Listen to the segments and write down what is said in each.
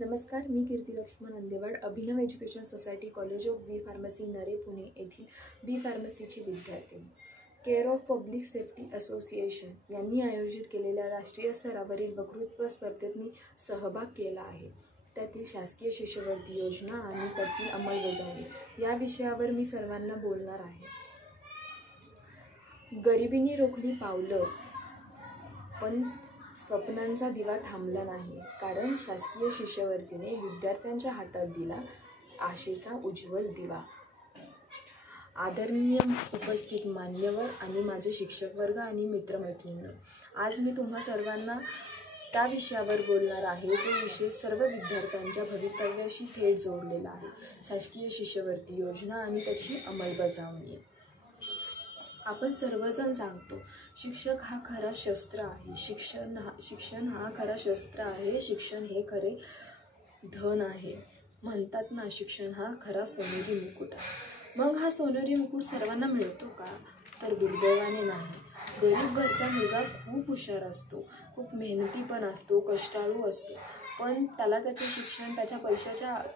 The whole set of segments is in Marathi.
नमस्कार, मी Kirti Laxman Andewad, Abhinav education society, college of B pharmacy, Narhe, Pune येथील बी फार्मसीची विद्यार्थिनी. Care of public safety association यांनी आयोजित केलेल्या राष्ट्रीय स्तरावरील वक्तृत्व स्पर्धेत मी सहभाग केला आहे. त्यातील शासकीय शिष्यवृत्ती योजना आणि त्यातील अंमलबजावणी या विषयावर मी सर्वांना बोलणार आहे. गरिबीने रोखली पावलं, पण स्वप्नांचा दिवा थांबला नाही, कारण शासकीय शिष्यवृत्तीने विद्यार्थ्यांच्या हातात दिला आशेचा उज्ज्वल दिवा. आदरणीय उपस्थित मान्यवर आणि माझे शिक्षक वर्ग आणि मित्रमैत्रिणी, आज मी तुम्हा सर्वांना त्या विषयावर बोलणार आहे जो विषय सर्व विद्यार्थ्यांच्या भवितव्याशी थेट जोडलेला आहे, शासकीय शिष्यवृत्ती योजना आणि त्याची अंमलबजावणी. आपण सर्वजण सांगतो शिक्षक हा खरा शस्त्र आहे, शिक्षण हा खरा शस्त्र आहे, शिक्षण हे खरे धन आहे. म्हणतात ना, शिक्षण हा खरा सोनेरी मुकुट आहे. मग हा सोनेरी मुकुट सर्वांना मिळतो का? तर दुर्दैवाने नाही. गरीब घरचा मुलगा खूप हुशार असतो, खूप मेहनती पण असतो, कष्टाळू असतो, पण त्याला त्याचे शिक्षण त्याच्या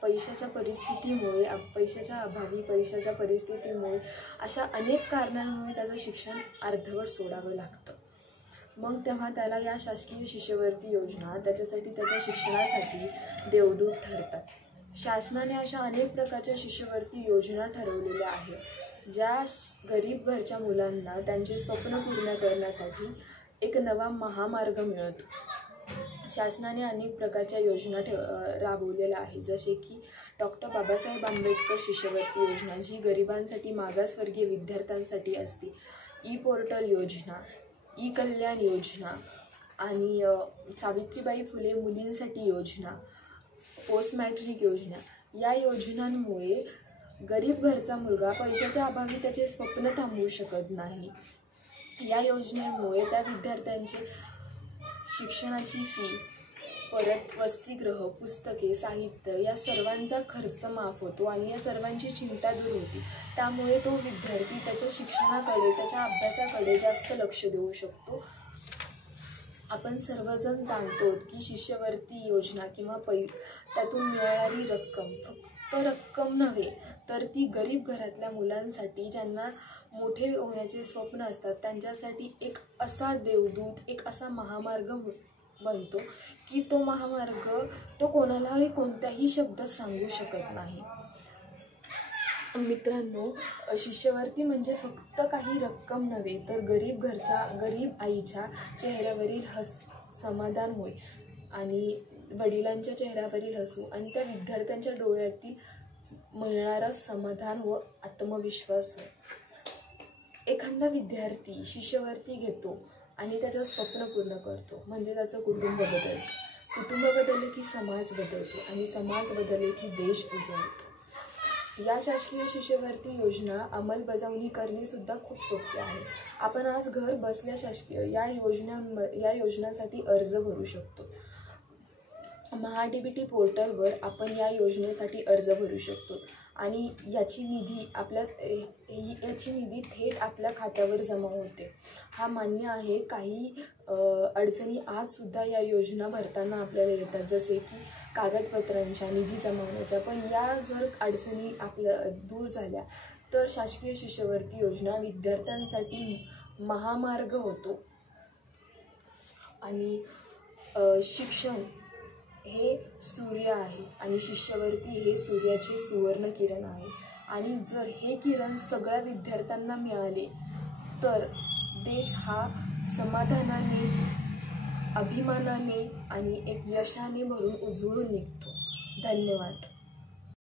पैशाच्या परिस्थितीमुळे अशा अनेक कारणांमुळे त्याचं शिक्षण अर्धवट सोडावं लागतं. मग तेव्हा त्याला या शासकीय शिष्यवृत्ती योजना त्याच्या शिक्षणासाठी देवदूत ठरतात. शासनाने अशा अनेक प्रकारच्या शिष्यवृत्ती योजना ठरवलेल्या आहेत, ज्या गरीब घरच्या मुलांना त्यांचे स्वप्न पूर्ण करण्यासाठी एक नवा महामार्ग मिळतो. शासनाने अनेक प्रकारच्या योजना राबवलेल्या आहेत, जसे की डॉक्टर बाबासाहेब आंबेडकर शिष्यवृत्ती योजना, जी गरिबांसाठी, मागासवर्गीय विद्यार्थ्यांसाठी असते. ई पोर्टल योजना, ई कल्याण योजना आणि सावित्रीबाई फुले मुलींसाठी योजना, पोस्ट मॅट्रिक योजना. या योजनांमुळे गरीब घरचा मुलगा पैशाच्या अभावी त्याचे स्वप्न थांबवू शकत नाही. या योजनेमुळे त्या विद्यार्थ्यांचे शिक्षणाची फी, परत वसतिगृह, पुस्तके, साहित्य या सर्वांचा खर्च माफ होतो आणि या सर्वांची चिंता दूर होती. त्यामुळे तो विद्यार्थी त्याच्या शिक्षणाकडे, त्याच्या अभ्यासाकडे जास्त लक्ष देऊ शकतो. आपण सर्वजण जाणतो की शिष्यवृत्ती योजना किंवा त्यातून मिळणारी रक्कम फक्त रक्कम नव्हे, तर ती गरीब घरातल्या मुलांसाठी, ज्यांना मोठे होण्याचे स्वप्न असतात, त्यांच्यासाठी एक असा देवदूत, एक असा महामार्ग बनतो की तो महामार्ग तो कोणालाही कोणत्याही शब्दात सांगू शकत नाही. मित्रांनो, शिष्यवृत्ती म्हणजे फक्त काही रक्कम नव्हे, तर गरीब आईच्या चेहऱ्यावरील समाधान होय आणि वडिलांच्या चेहऱ्यावरील हसू आणि त्या विद्यार्थ्यांच्या डोळ्यातील मिळणारा समाधान व आत्मविश्वास होय. एखादा विद्यार्थी शिष्यवृत्ती घेतो आणि त्याचं स्वप्न पूर्ण करतो म्हणजे त्याचं कुटुंब बदलतं. कुटुंब बदलले की समाज बदलतो आणि समाज बदलले की देश उजळतो. या शासकीय शिष्यवृत्ती योजना अंमलबजावणी करणे सुद्धा खूप सोपे आहे. आपण आज घर बसल्या शासकीय या योजनांसाठी अर्ज भरू शकतो. महाडीबीटी पोर्टलवर आपण या योजनेसाठी अर्ज भरू शकतो आणि याची निधी थेट आपल्या खात्यावर जमा होते. हा मान्य आहे, काही अडचणी आजसुद्धा या योजना भरताना आपल्याला येतात, जसे की कागदपत्रांच्या, निधी जमावण्याच्या. पण या जर अडचणी आपल्या दूर झाल्या तर शासकीय शिष्यवृत्ती योजना विद्यार्थ्यांसाठी महामार्ग होतो. आणि शिक्षण हे सूर्य आहे आणि शिष्यवृत्ती हे सूर्याचे सुवर्ण किरण आहे. आणि जर हे किरण सगळ्या विद्यार्थ्यांना मिळाले तर देश हा समाधानाने, अभिमानाने आणि एक यशाने भरून उजळून निघतो. धन्यवाद.